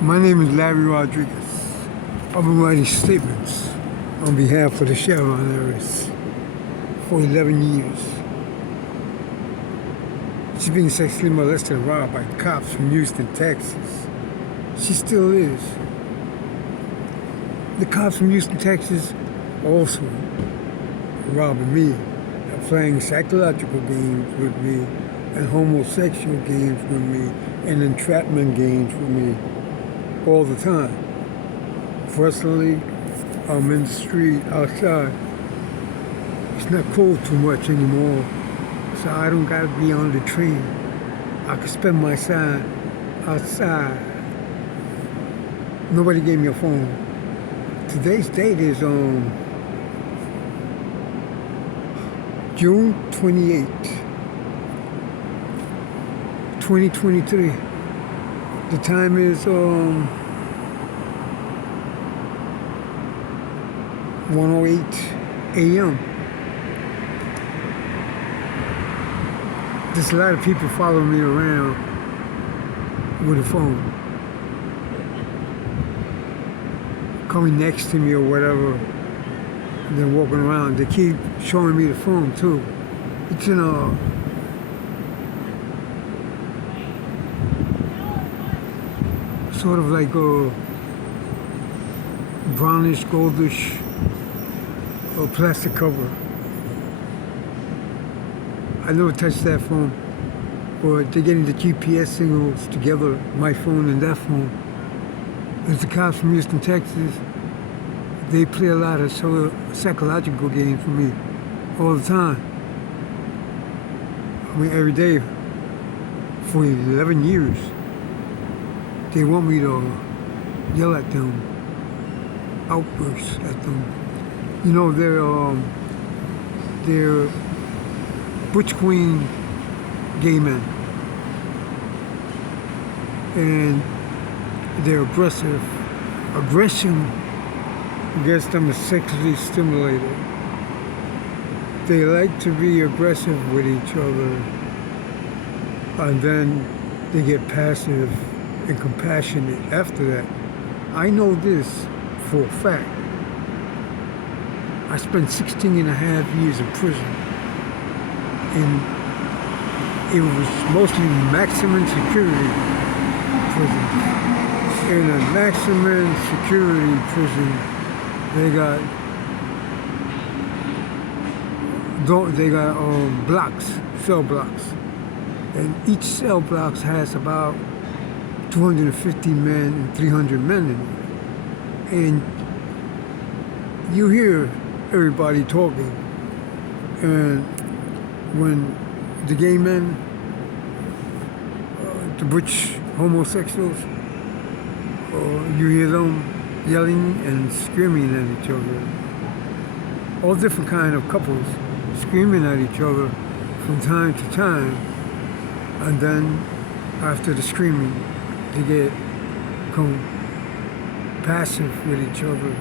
My name is Larry Rodriguez. I've been writing statements on behalf of the Chevron heiress for 11 years. She's being sexually molested and robbed by cops from Houston, Texas. She still is. The cops from Houston, Texas also robbing me, and playing psychological games with me, and homosexual games with me, and entrapment games with me all the time. Personally, I'm in the street outside. It's not cold too much anymore, so I don't gotta be on the train. I can spend my time outside. Nobody gave me a phone. Today's date is June 28th, 2023. The time is 1:08 a.m. There's a lot of people following me around with a phone, coming next to me or whatever, and then walking around. They keep showing me the phone too. It's in a sort of like a brownish, goldish, or plastic cover. I never touched that phone, but they're getting the GPS signals together, my phone and that phone. It's the cops from Houston, Texas. They play a lot of psychological games for me all the time. I mean, every day for 11 years. They want me to yell at them, outbursts at them. You know, they're butch queen gay men, and they're aggressive. Aggression gets them sexually stimulated. They like to be aggressive with each other, and then they get passive and compassionate after that. I know this for a fact. I spent 16 and a half years in prison, and it was mostly maximum security prison. In a maximum security prison, they got blocks, cell blocks, and each cell block has about 250 men and 300 men in it. And you hear everybody talking. And when the gay men, the butch homosexuals, you hear them yelling and screaming at each other. All different kind of couples screaming at each other from time to time. And then after the screaming, they become passive with each other,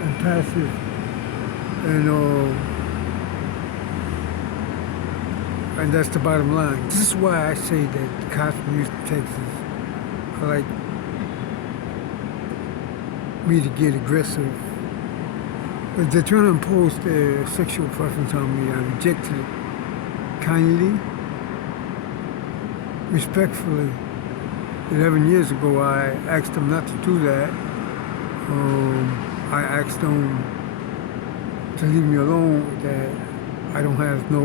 and passive, and that's the bottom line. This is why I say that the cops from Houston, Texas, are like me to get aggressive. If they're trying to impose their sexual preference on me, I reject it kindly, respectfully. 11 years ago, I asked them not to do that. I asked them to leave me alone, that I don't have no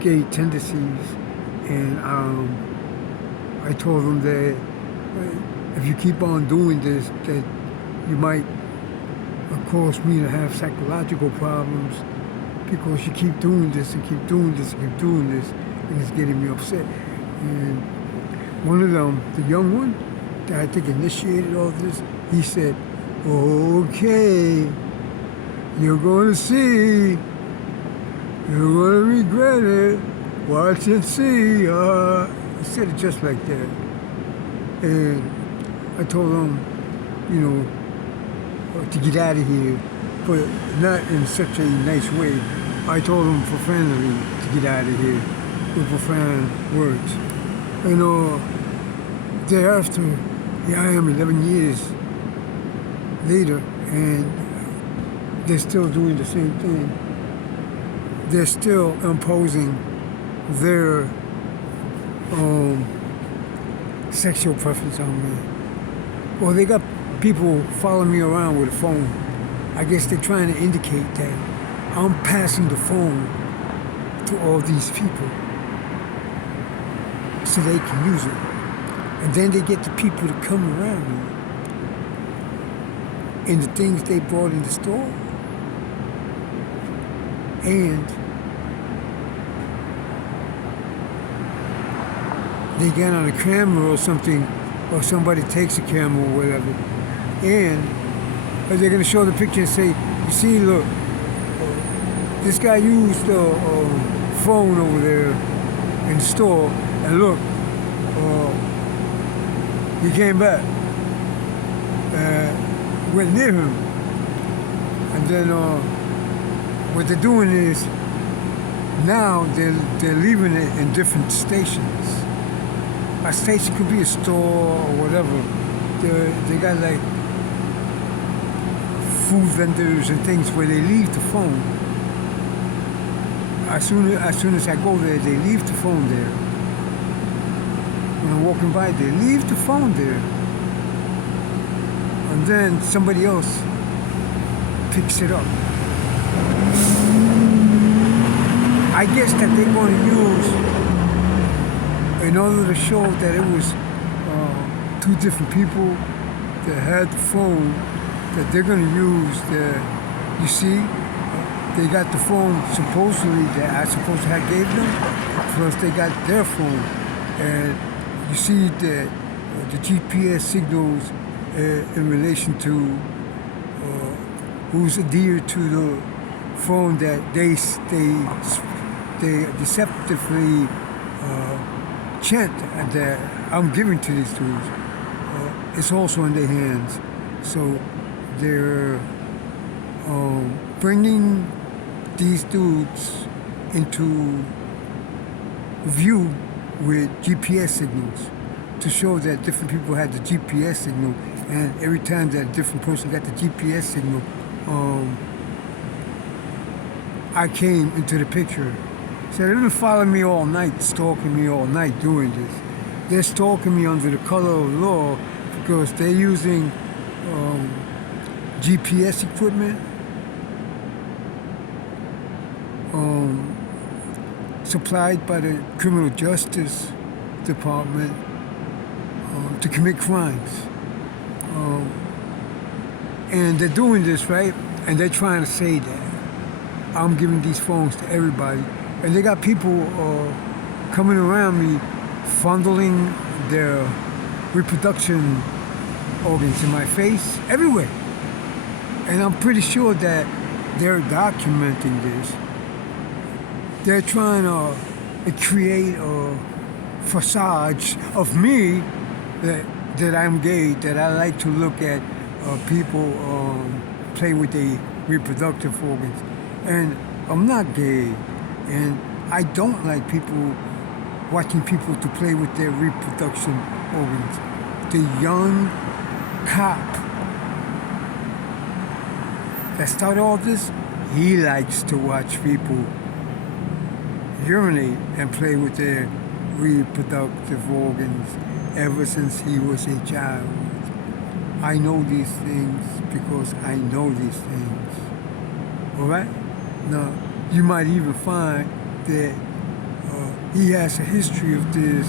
gay tendencies. And I told them that if you keep on doing this, that you might cause me to have psychological problems, because you keep doing this and keep doing this and keep doing this, and it's getting me upset. And one of them, the young one, that I think initiated all this, he said, "Okay, you're going to see. You're going to regret it. Watch and see." He said it just like that. And I told him, to get out of here, but not in such a nice way. I told him profanity to get out of here with profound words. thereafter, here I am 11 years later, and they're still doing the same thing. They're still imposing their sexual preference on me. Well, they got people following me around with a phone. I guess they're trying to indicate that I'm passing the phone to all these people so they can use it. And then they get the people to come around me and the things they bought in the store. And they get on a camera or something, or somebody takes a camera or whatever, and they're going to show the picture and say, you see, look, this guy used a phone over there in the store, and look, he came back, went near him, and then what they're doing is now they're leaving it in different stations. A station could be a store or whatever. They got like food vendors and things where they leave the phone. As soon as I go there, they leave the phone there. When I'm walking by, they leave the phone there. And then somebody else picks it up. I guess that they're going to use, in order to show that it was two different people that had the phone, that they're going to use you see, they got the phone supposedly that I supposed to have gave them, plus they got their phone. And you see that the GPS signals in relation to who's adhered to the phone that they deceptively chant that I'm giving to these dudes. It's also in their hands. So they're bringing these dudes into view with GPS signals to show that different people had the GPS signal, and every time that a different person got the GPS signal, I came into the picture. So they've been following me all night, stalking me all night doing this. They're stalking me under the color of law because they're using GPS equipment supplied by the Criminal Justice Department to commit crimes. And they're doing this, right? And they're trying to say that I'm giving these phones to everybody. And they got people coming around me, fondling their reproduction organs in my face, everywhere. And I'm pretty sure that they're documenting this. They're trying to create a facade of me that I'm gay, that I like to look at people play with their reproductive organs. And I'm not gay. And I don't like people watching people to play with their reproduction organs. The young cop that started all this, he likes to watch people urinate and play with their reproductive organs ever since he was a child. I know these things because I know these things. All right? Now, you might even find that he has a history of this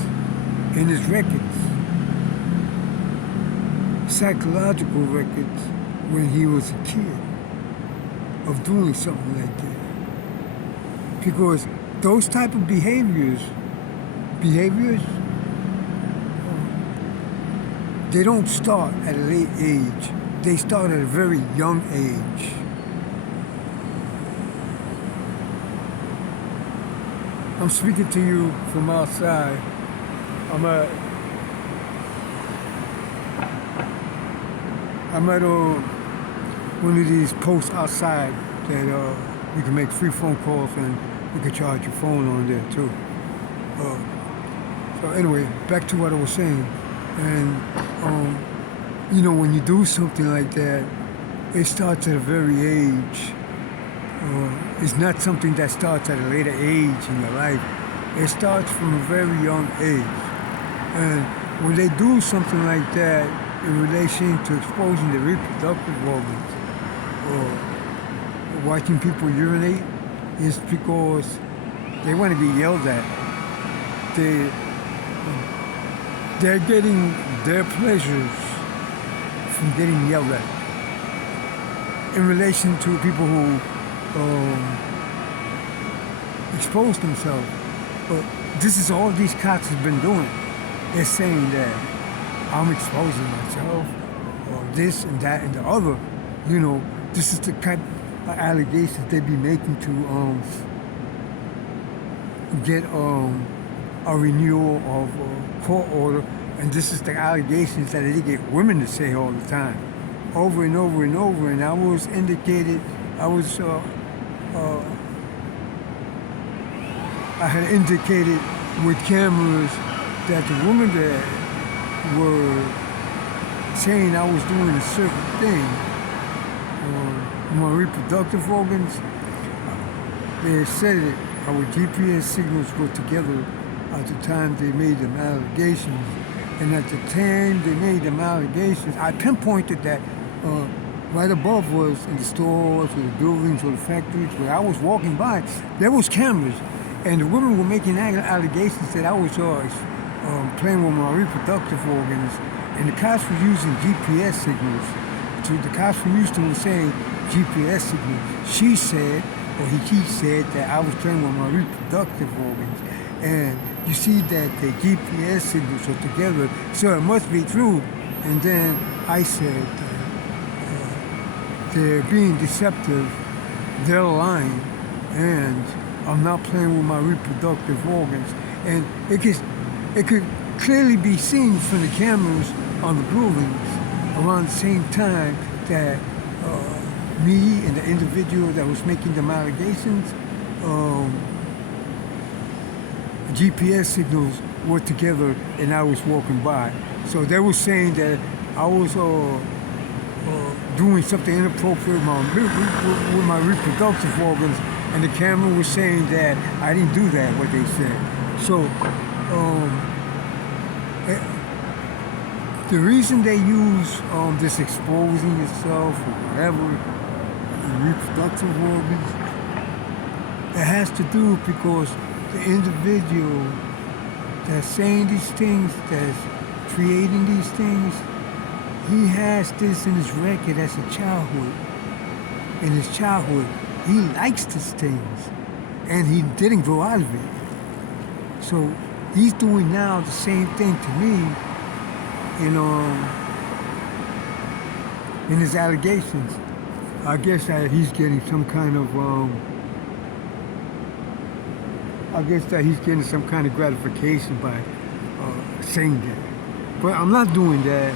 in his records, psychological records, when he was a kid, of doing something like that. Because those type of behaviors, they don't start at a late age. They start at a very young age. I'm speaking to you from outside. I'm at one of these posts outside that you can make free phone calls and you can charge your phone on there too. So anyway, back to what I was saying. And when you do something like that, it starts at a very age. It's not something that starts at a later age in your life. It starts from a very young age. And when they do something like that in relation to exposing the reproductive organs or watching people urinate, is because they want to be yelled at. They're getting their pleasures from getting yelled at. In relation to people who expose themselves. But this is all these cops have been doing. They're saying that I'm exposing myself, or this and that and the other. This is the kind of allegations they be making to get a renewal of a court order. And this is the allegations that they get women to say all the time, over and over and over. And I was I had indicated with cameras that the women that were saying I was doing a certain thing on my reproductive organs, they said that our GPS signals were together at the time they made them allegations. And at the time they made them allegations, I pinpointed that right above us in the stores or the buildings or the factories where I was walking by, there was cameras. And the women were making allegations that I was playing with my reproductive organs. And the cops were using GPS signals. The cops from Houston were saying GPS signals. She said that I was playing with my reproductive organs. And you see that the GPS signals are together, so it must be true. And then I said, they're being deceptive, they're lying, and I'm not playing with my reproductive organs. And it could clearly be seen from the cameras on the buildings around the same time that me and the individual that was making them allegations, GPS signals were together and I was walking by. So they were saying that I was doing something inappropriate with my reproductive organs, and the camera was saying that I didn't do that, what they said. So the reason they use this exposing yourself or whatever, reproductive organs, it has to do because the individual that's saying these things, that's creating these things, he has this in his record as a childhood. In his childhood, he likes these things, and he didn't grow out of it. So he's doing now the same thing to me, in his allegations. I guess that he's getting some kind of gratification by saying that. But I'm not doing that.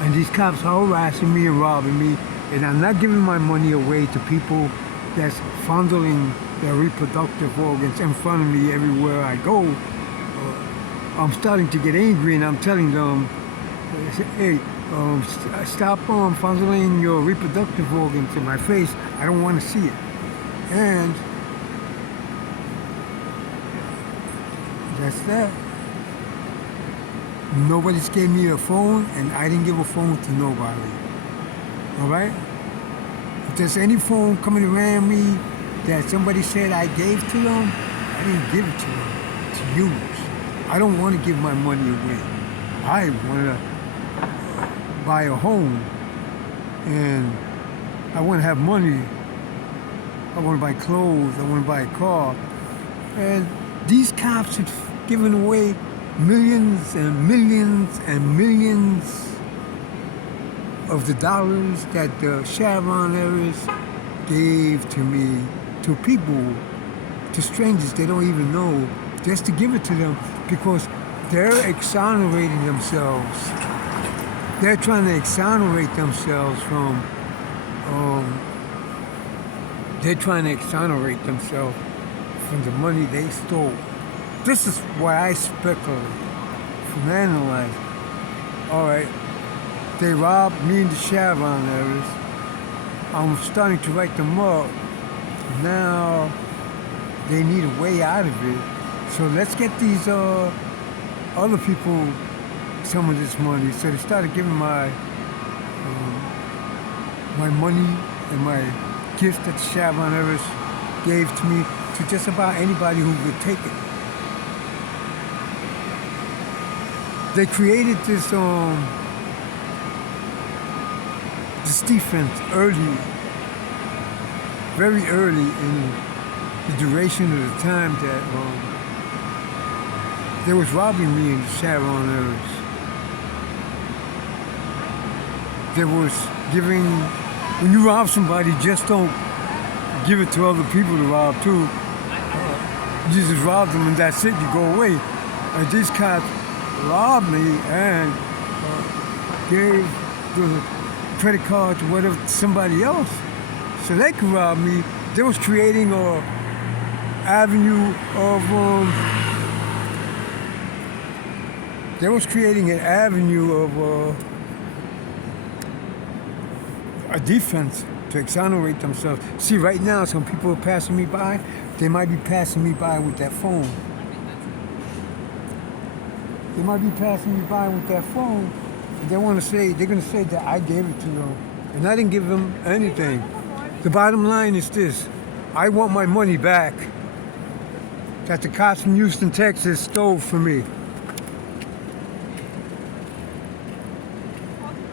And these cops are harassing me and robbing me. And I'm not giving my money away to people that's fondling their reproductive organs in front of me everywhere I go. I'm starting to get angry, and I'm telling them, hey, stop fondling your reproductive organs in my face. I don't want to see it. And that's that. Nobody's gave me a phone, and I didn't give a phone to nobody. All right? If there's any phone coming around me that somebody said I gave to them, I didn't give it to them, to use. I don't want to give my money away. I want to buy a home, and I want to have money. I want to buy clothes. I want to buy a car. And these cops are giving away millions and millions and millions of the dollars that the Chevron heirs gave to me, to people, to strangers they don't even know, just to give it to them because they're exonerating themselves. They're trying to exonerate themselves from, the money they stole. This is what I speculate from analyzing. All right, they robbed me and the Chevron areas. I'm starting to write them up. Now they need a way out of it. So let's get these other people some of this money. So they started giving my money and my gift that the Chevron areas gave to me to just about anybody who would take it. They created this defense early, very early in the duration of the time that they was robbing me in the Chevron areas. They was giving, when you rob somebody, just don't give it to other people to rob too. You just rob them and that's it, you go away. And these cops robbed me and gave the credit card to whatever somebody else so they could rob me. They was creating a avenue of a defense to exonerate themselves. See, right now, some people are passing me by. They might be passing me by with that phone. They might be passing me by with that phone. And they're going to say that I gave it to them. And I didn't give them anything. The bottom line is this. I want my money back that the cops from Houston, Texas stole from me.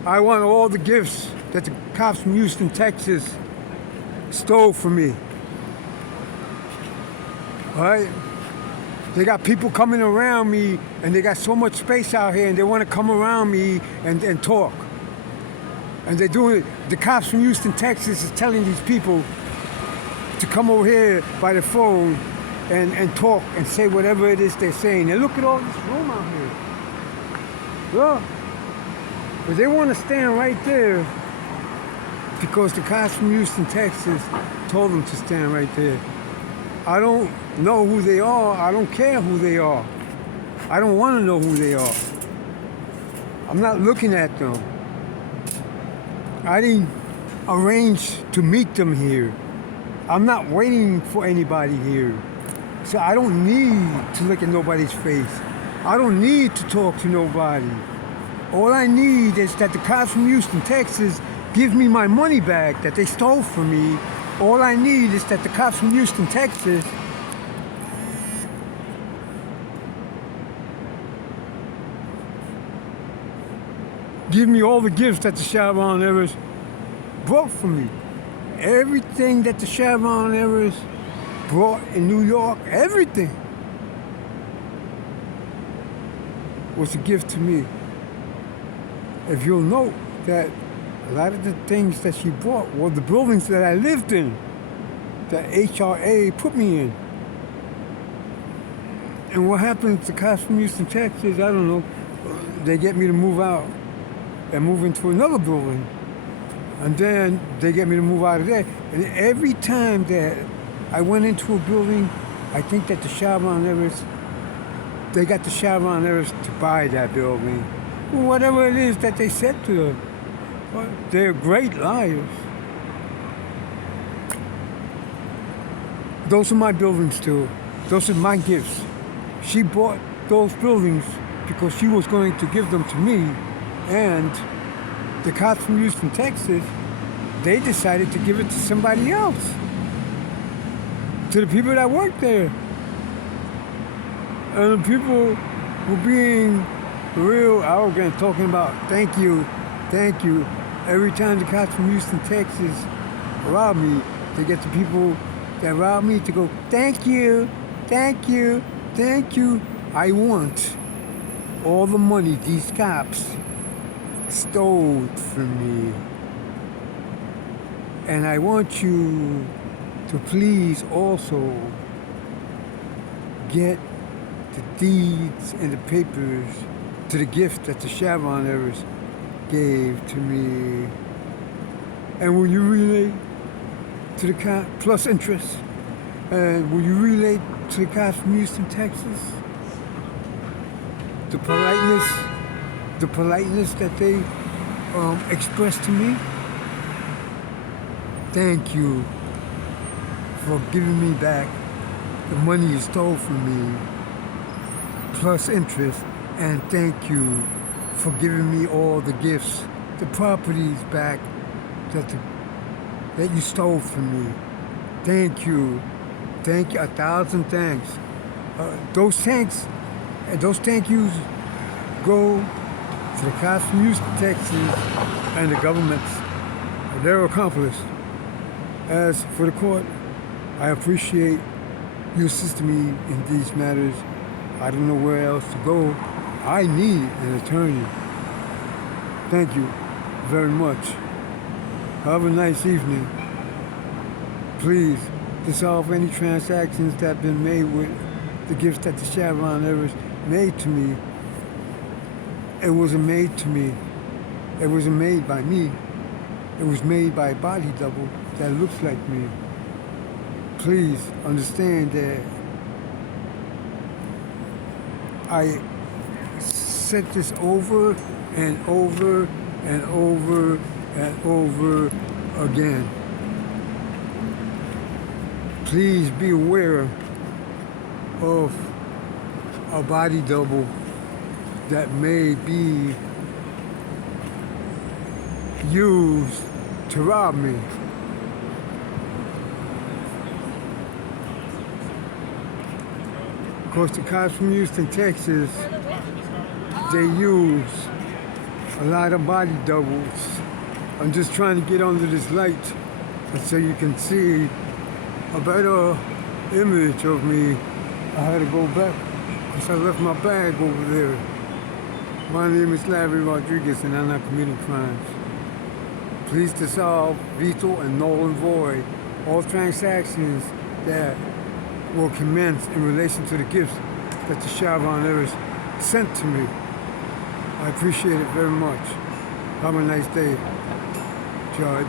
I want all the gifts that the cops from Houston, Texas stole from me. All right? They got people coming around me and they got so much space out here and they want to come around me and talk. And they're doing it. The cops from Houston, Texas is telling these people to come over here by the phone and talk and say whatever it is they're saying. And look at all this room out here. Look. But they want to stand right there because the cops from Houston, Texas told them to stand right there. I don't know who they are. I don't care who they are. I don't want to know who they are. I'm not looking at them. I didn't arrange to meet them here. I'm not waiting for anybody here. So I don't need to look at nobody's face. I don't need to talk to nobody. All I need is that the cops from Houston, Texas give me my money back that they stole from me. All I need is that the cops from Houston, Texas give me all the gifts that the Chevron areas brought for me. Everything that the Chevron areas brought in New York, everything was a gift to me. If you'll note that a lot of the things that she brought were the buildings that I lived in, that HRA put me in. And what happened to cops from Houston, Texas, I don't know. They get me to move out and move into another building. And then they get me to move out of there. And every time that I went into a building, I think that the Chevron areas, they got the Chevron areas to buy that building. Well, whatever it is that they said to them. Well, they're great liars. Those are my buildings too. Those are my gifts. She bought those buildings because she was going to give them to me, and the cops from Houston, Texas, they decided to give it to somebody else, to the people that work there. And the people were being real arrogant, talking about thank you. Every time the cops from Houston, Texas rob me, they get the people that rob me to go, thank you. I want all the money these cops stole from me. And I want you to please also get the deeds and the papers to the gift that the Chevron areas gave to me. And will you relate to the cops, plus interest, and will you relate to the cops from Houston, Texas? The politeness the politeness that they expressed to me. Thank you for giving me back the money you stole from me, plus interest, and thank you for giving me all the gifts, the properties back that you stole from me. Thank you. Thank you. 1,000 thanks. Those thanks thank yous go to the cops from Houston, Texas, and the governments. They're accomplished. As for the court, I appreciate you assisting me in these matters. I don't know where else to go. I need an attorney. Thank you very much. Have a nice evening. Please dissolve any transactions that have been made with the gifts that the Sharon Harris made to me. It wasn't made to me. It wasn't made by me. It was made by a body double that looks like me. Please understand that I said this over and over and over and over again. Please be aware of a body double that may be used to rob me. Of course, the cops from Houston, Texas, they use a lot of body doubles. I'm just trying to get under this light so you can see a better image of me. I had to go back because I left my bag over there. My name is Larry Rodriguez and I'm not committing crimes. Please dissolve, veto, and null and void all transactions that will commence in relation to the gifts that the Sharon Harris sent to me. I appreciate it very much. Have a nice day, Judge.